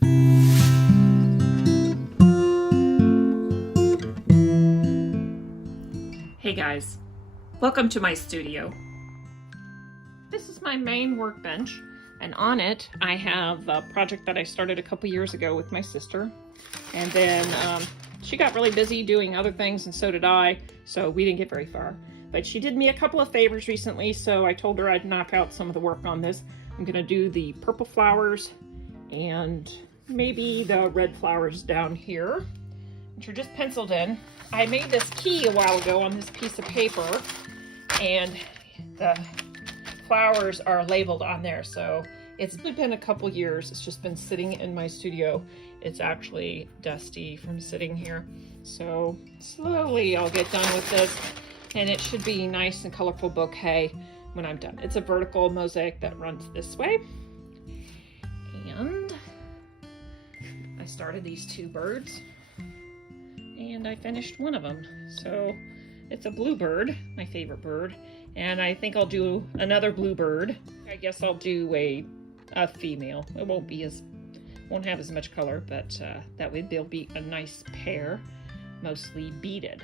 Hey guys, welcome to my studio. This is my main workbench, and on it I have a project that I started a couple years ago with my sister, and then she got really busy doing other things, and so did I, so we didn't get very far. But she did me a couple of favors recently, so I told her I'd knock out some of the work on this. I'm gonna do the purple flowers and maybe the red flowers down here, which are just penciled in. I made this key a while ago on this piece of paper, and the flowers are labeled on there, so it's been a couple years. It's just been sitting in my studio. It's actually dusty from sitting here, so slowly I'll get done with this, and it should be nice and colorful bouquet when I'm done. It's a vertical mosaic that runs this way, and I started these two birds, and I finished one of them. So it's a bluebird, my favorite bird, and I think I'll do another bluebird. I guess I'll do a female. It won't have as much color, but that way they'll be a nice pair, mostly beaded.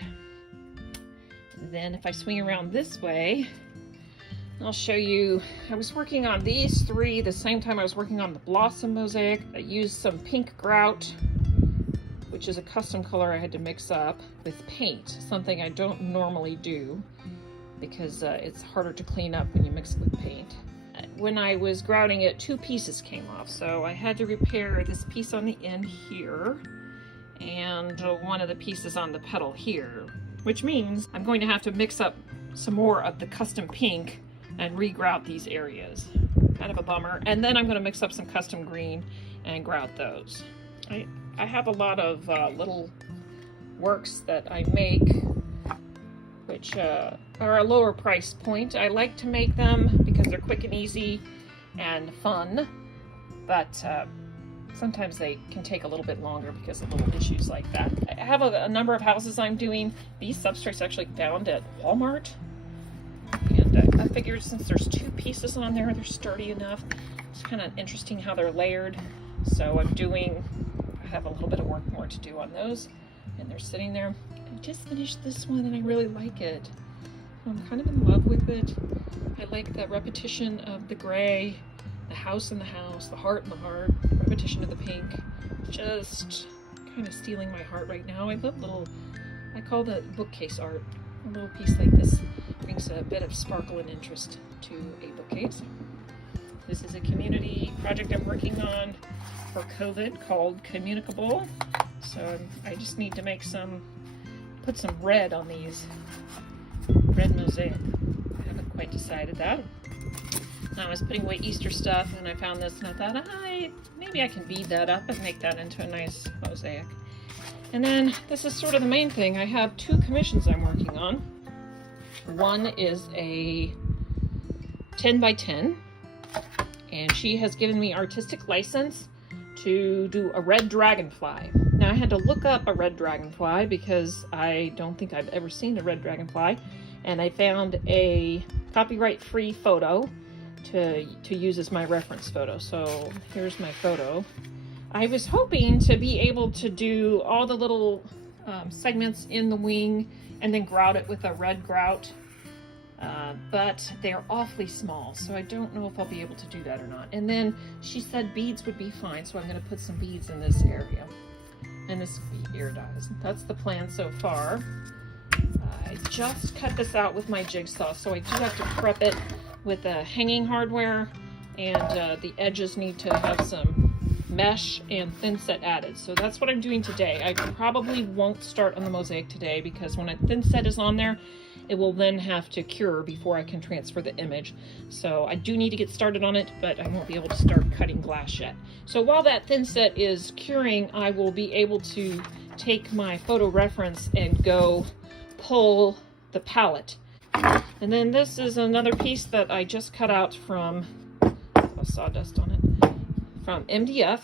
Then if I swing around this way, I'll show you, I was working on these three the same time I was working on the blossom mosaic. I used some pink grout, which is a custom color I had to mix up with paint, something I don't normally do because it's harder to clean up when you mix it with paint. When I was grouting it, two pieces came off, so I had to repair this piece on the end here and one of the pieces on the petal here, which means I'm going to have to mix up some more of the custom pink and re-grout these areas. Kind of a bummer. And then I'm going to mix up some custom green and grout those. I have a lot of little works that I make, which are a lower price point. I like to make them because they're quick and easy and fun, but sometimes they can take a little bit longer because of little issues like that. I have a number of houses I'm doing. These substrates actually found at Walmart, and I figured since there's two pieces on there, they're sturdy enough. It's kind of interesting how they're layered. So I have a little bit of work more to do on those, and they're sitting there. I just finished this one and I really like it. I'm kind of in love with it. I like the repetition of the gray, the house in the house, the heart in the heart, repetition of the pink. Just kind of stealing my heart right now. I love I call the bookcase art. A little piece like this brings a bit of sparkle and interest to a bookcase. This is a community project I'm working on for COVID called Communicable. So I just need to put some red on these, red mosaic. I haven't quite decided that. I was putting away Easter stuff and I found this and I thought, maybe I can bead that up and make that into a nice mosaic. And then this is sort of the main thing. I have two commissions I'm working on. One is a 10 by 10, and she has given me artistic license to do a red dragonfly. Now I had to look up a red dragonfly because I don't think I've ever seen a red dragonfly, and I found a copyright-free photo to use as my reference photo. So here's my photo. I was hoping to be able to do all the little segments in the wing and then grout it with a red grout, but they're awfully small, so I don't know if I'll be able to do that or not. And then she said beads would be fine, so I'm going to put some beads in this area, and this will be iridized. That's the plan so far. I just cut this out with my jigsaw, so I do have to prep it with the hanging hardware, and the edges need to have some mesh and thin set added. So that's what I'm doing today. I probably won't start on the mosaic today because when a thin set is on there, it will then have to cure before I can transfer the image. So I do need to get started on it, but I won't be able to start cutting glass yet. So while that thin set is curing, I will be able to take my photo reference and go pull the palette. And then this is another piece that I just cut out from, sawdust on it, from MDF,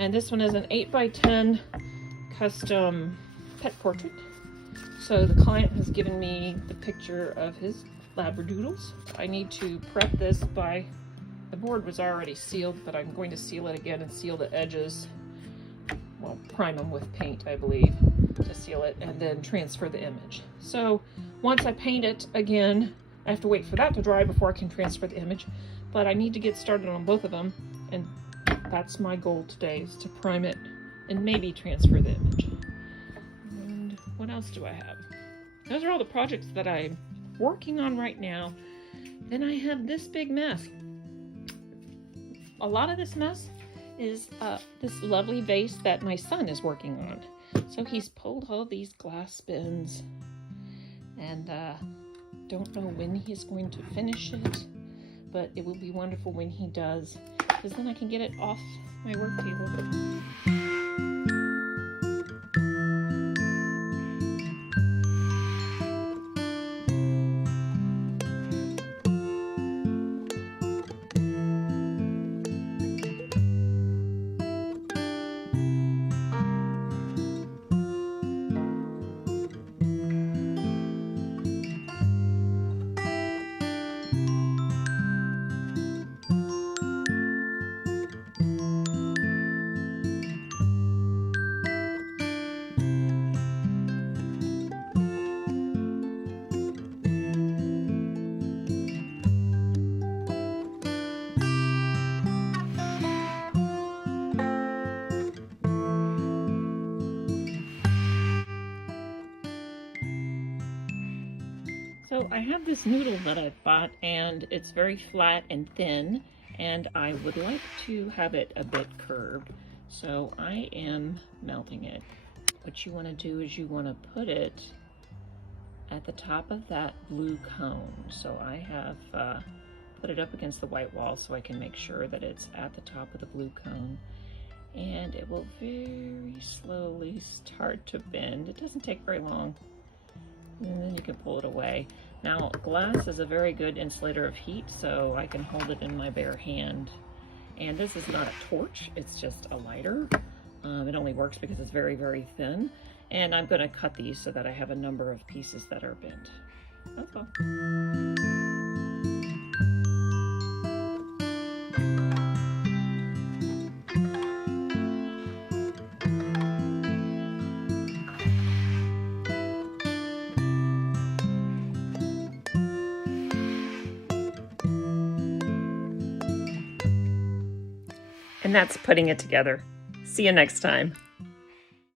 and this one is an 8x10 custom pet portrait. So the client has given me the picture of his labradoodles. I need to prep this by, the board was already sealed, but I'm going to seal it again and seal the edges well, prime them with paint, I believe, to seal it, and then transfer the image. So once I paint it again, I have to wait for that to dry before I can transfer the image, but I need to get started on both of them, and that's my goal today, is to prime it and maybe transfer the image. And what else do I have? Those are all the projects that I'm working on right now. Then I have this big mess. A lot of this mess is this lovely vase that my son is working on. So he's pulled all these glass bins, and don't know when he's going to finish it, but it will be wonderful when he does, because then I can get it off my work table. So I have this noodle that I've bought, and it's very flat and thin, and I would like to have it a bit curved. So I am melting it. What you want to do is you want to put it at the top of that blue cone. So I have put it up against the white wall so I can make sure that it's at the top of the blue cone. And it will very slowly start to bend. It doesn't take very long. And then you can pull it away. Now, glass is a very good insulator of heat, so I can hold it in my bare hand. And this is not a torch, it's just a lighter. It only works because it's very, very thin. And I'm going to cut these so that I have a number of pieces that are bent. That's all. And that's putting it together. See you next time.